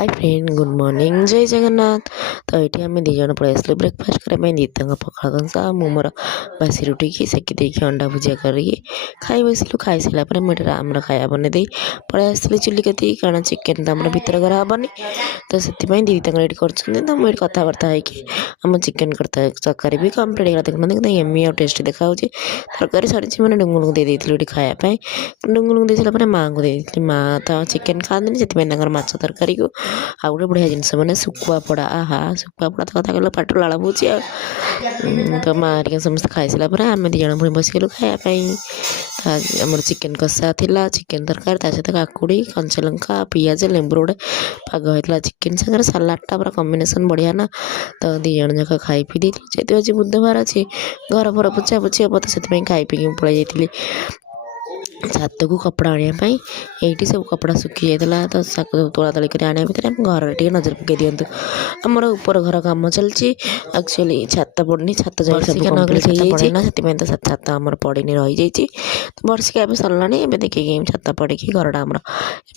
Hi friend good morning जय जगन्नाथ। तो ये आम दी जन पलि आसलु ब्रेकफास्ट करने दीदी पखाड़ कंसा मोर बासी रुटी की सेकी देकी अंडा भुजिया करके खाई बसिलु। खाई सारापर मुझे आम खाया बनई पलि आसली चुली कती कारण चिकेन तो आम भर घर हेनी तो से दीदी ये कर मुझे कथबार्ता होम चिकेन तरकारी भी कम्प्लीट होगा। देखते एमी आ टेस्टी देखा तरकारी सरी मैंने डुंगुल दे देती खायापी डुंगुल दे सारापर माँ को देती माँ तो चिकेन खाती से माछ तरकारी को आ गए बढ़िया जिनस मैंने शुखुआ पड़ा आहा शुखुआ पड़ा तो कथा कहला पाटर लाड़ बोची तो माँ हरिका समस्त खाई सारापर आम दी जन पुणी बसगलु खायापी। आमर चिकेन कषा थिला चिकेन तरकारी सहित काकुड़ी कंचा लंका पियाज लेंबू रोडे पाग होता चिकेन सागर सालाडटा पूरा कम्बिनेसन बढ़िया ना तो दी जन जाक खाई पी दी जेहतु आज बुधवार अच्छी घर फर पोछा पोछी हम तो से खाई पी पलि जाइली छात को कपड़ा आने ये सब कपड़ा सुखी जाता तो तोला तोली कर आने भितर घर टे नजर पकई दिंतु आमर ऊपर घर कम चलती एक्चुअली छात पड़नी छात जाना तो छात आमर पड़नी रही जाइए वर्षिका ए सरला ए देखिए छात पड़ी घरटा आमर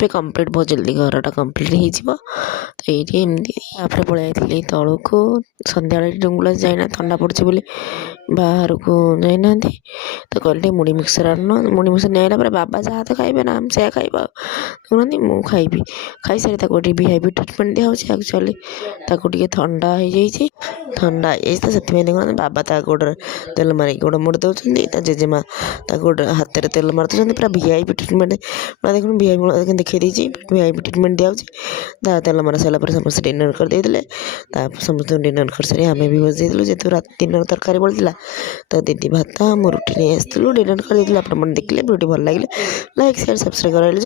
ए कम्प्लीट बहुत जल्दी घरटा कम्प्लीट हो तो ये एमती पलि तौल को सन्ध्या डुंगुला जाइना ठंडा पड़ी बोली बाहर को जाना तो कहते मुड़ी मिक्सर आन मुड़ी मिक्सर नहीं बाबा जहाँ तो खाइबे ना हम से खाइबा कहते मु खाइबी खाई सारी वीआईपी ट्रिटमेंट दिखाई एक्चुअली टे ठंडा हो जाइए ठंडा हो से देखते बाबा गोड़ तेल मारिक गोड़ मोड़ दौरान जेजेमा गोड़ हाथ में तेल मार दौरान पूरा वीआईपी ट्रिटमेंट पूरा देख वीआईपी देखी वीआईपी ट्रिटमेंट दिखाई तेल मार सारापर समस्त डिनर कर देते समस्त डिनर कर सारी आम भी बस देलु जेहतु रात दिन तरकारी बढ़ला तो दीदी भात आम रुटी नहीं आसलु डिनर कर देखिए देखिए भिडियो भल लगे लाइक शेयर सब्सक्राइब कर।